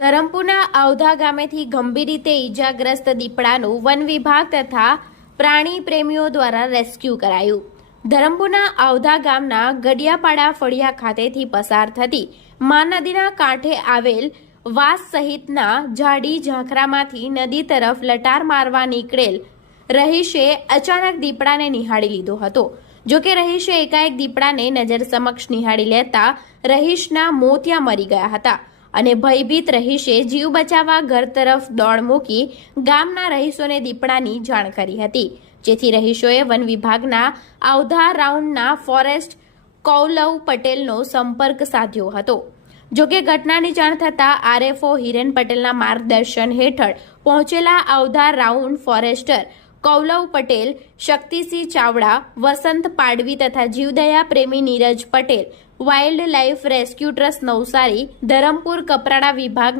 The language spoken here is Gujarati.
ધરમપુરના આવધા ગામેથી ગંભીર રીતે ઈજાગ્રસ્ત દીપડાનું વન વિભાગ તથા પ્રાણી પ્રેમીઓ દ્વારા રેસ્ક્યુ કરાયું. ધરમપુરના આવધા ગામના ગડિયાપાડા ફળિયા ખાતેથી પસાર થતી મા નદીના કાંઠે આવેલ વાસ સહિતના ઝાડી ઝાંખરામાંથી નદી તરફ લટાર મારવા નીકળેલ રહીશે અચાનક દીપડાને નિહાળી લીધો હતો. જોકે રહીશે એકાએક દીપડાને નજર સમક્ષ નિહાળી લેતા રહીશના મોતિયા મરી ગયા હતા અને ભયભીત રહીશે જીવ બચાવવા ઘર તરફ દોડ મૂકી ગામના રહીશોને દીપડાની જાણ કરી હતી, જેથી રહીશોએ વન વિભાગના આવધા રાઉન્ડના ફોરેસ્ટ કૌલવ પટેલનો સંપર્ક સાધ્યો હતો. જોકે ઘટનાની જાણ થતાં આરએફઓ હિરેન પટેલના માર્ગદર્શન હેઠળ પહોંચેલા આવધા રાઉન્ડ ફોરેસ્ટર કૌલવ પટેલ, શક્તિસિંહ ચાવડા, વસંત પાડવી તથા જીવદયા પ્રેમી Neeraj Patel, wild life rescue trust Navsari, Dharampur Kaprada વિભાગ